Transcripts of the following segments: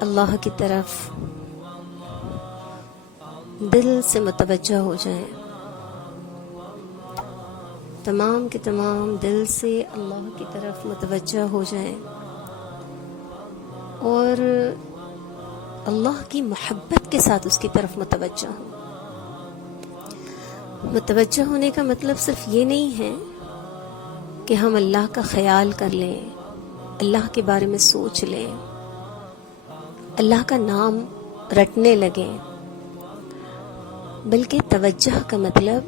اللہ کی طرف دل سے متوجہ ہو جائیں، تمام کے تمام دل سے اللہ کی طرف متوجہ ہو جائیں اور اللہ کی محبت کے ساتھ اس کی طرف متوجہ ہوں۔ متوجہ ہونے کا مطلب صرف یہ نہیں ہے کہ ہم اللہ کا خیال کر لیں، اللہ کے بارے میں سوچ لیں، اللہ کا نام رٹنے لگیں، بلکہ توجہ کا مطلب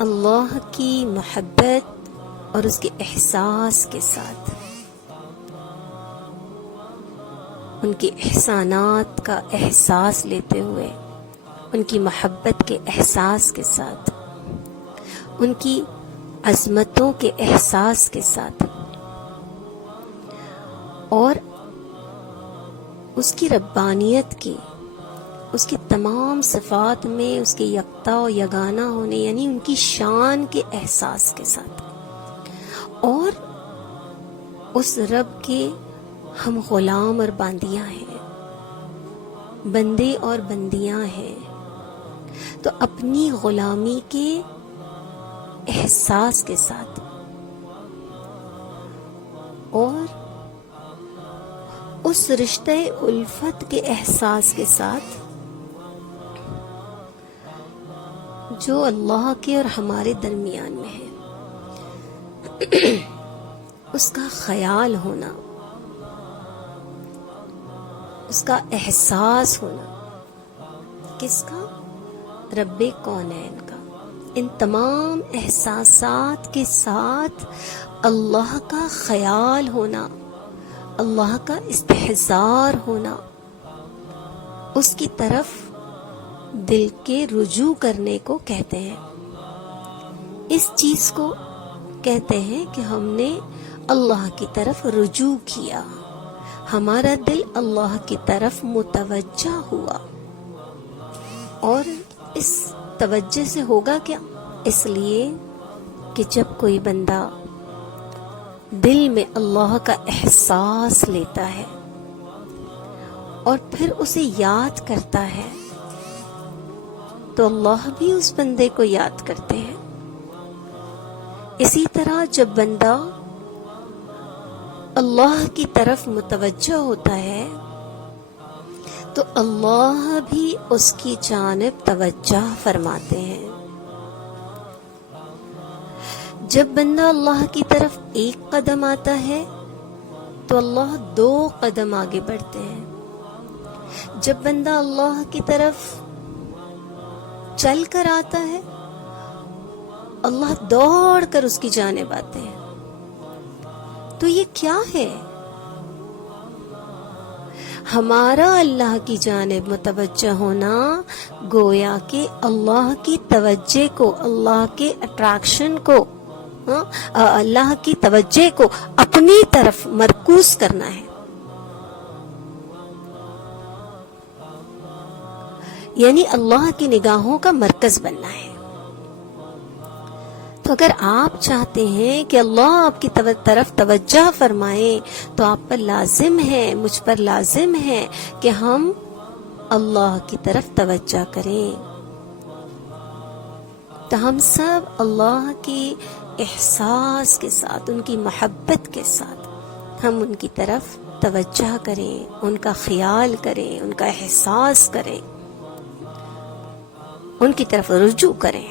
اللہ کی محبت اور اس کے احساس کے ساتھ، ان کے احسانات کا احساس لیتے ہوئے، ان کی محبت کے احساس کے ساتھ، ان کی عظمتوں کے احساس کے ساتھ، اور اس کی ربانیت کی، اس کی تمام صفات میں اس کے یکتا و یگانہ ہونے یعنی ان کی شان کے احساس کے ساتھ، اور اس رب کے ہم غلام اور باندیاں ہیں، بندے اور بندیاں ہیں، تو اپنی غلامی کے احساس کے ساتھ اور اس رشتہ الفت کے احساس کے ساتھ جو اللہ کے اور ہمارے درمیان میں ہے، اس کا خیال ہونا، اس کا احساس ہونا، کس کا؟ رب کونین کا۔ ان تمام احساسات کے ساتھ اللہ کا خیال ہونا، اللہ کا استحضار ہونا، اس کی طرف دل کے رجوع کرنے کو کہتے ہیں۔ اس چیز کو کہتے ہیں کہ ہم نے اللہ کی طرف رجوع کیا، ہمارا دل اللہ کی طرف متوجہ ہوا۔ اور اس توجہ سے ہوگا کیا؟ اس لیے کہ جب کوئی بندہ دل میں اللہ کا احساس لیتا ہے اور پھر اسے یاد کرتا ہے تو اللہ بھی اس بندے کو یاد کرتے ہیں۔ اسی طرح جب بندہ اللہ کی طرف متوجہ ہوتا ہے تو اللہ بھی اس کی جانب توجہ فرماتے ہیں۔ جب بندہ اللہ کی طرف ایک قدم آتا ہے تو اللہ 2 قدم آگے بڑھتے ہیں۔ جب بندہ اللہ کی طرف چل کر آتا ہے اللہ دوڑ کر اس کی جانب آتے ہیں۔ تو یہ کیا ہے؟ ہمارا اللہ کی جانب متوجہ ہونا گویا کہ اللہ کی توجہ کو، اللہ کے اٹریکشن کو، اللہ کی توجہ کو اپنی طرف مرکوز کرنا ہے، یعنی اللہ کی نگاہوں کا مرکز بننا ہے۔ تو اگر آپ چاہتے ہیں کہ اللہ آپ کی طرف توجہ فرمائے تو آپ پر لازم ہے، مجھ پر لازم ہے کہ ہم اللہ کی طرف توجہ کریں۔ تو ہم سب اللہ کے احساس کے ساتھ، ان کی محبت کے ساتھ ہم ان کی طرف توجہ کریں، ان کا خیال کریں، ان کا احساس کریں، ان کی طرف رجوع کریں۔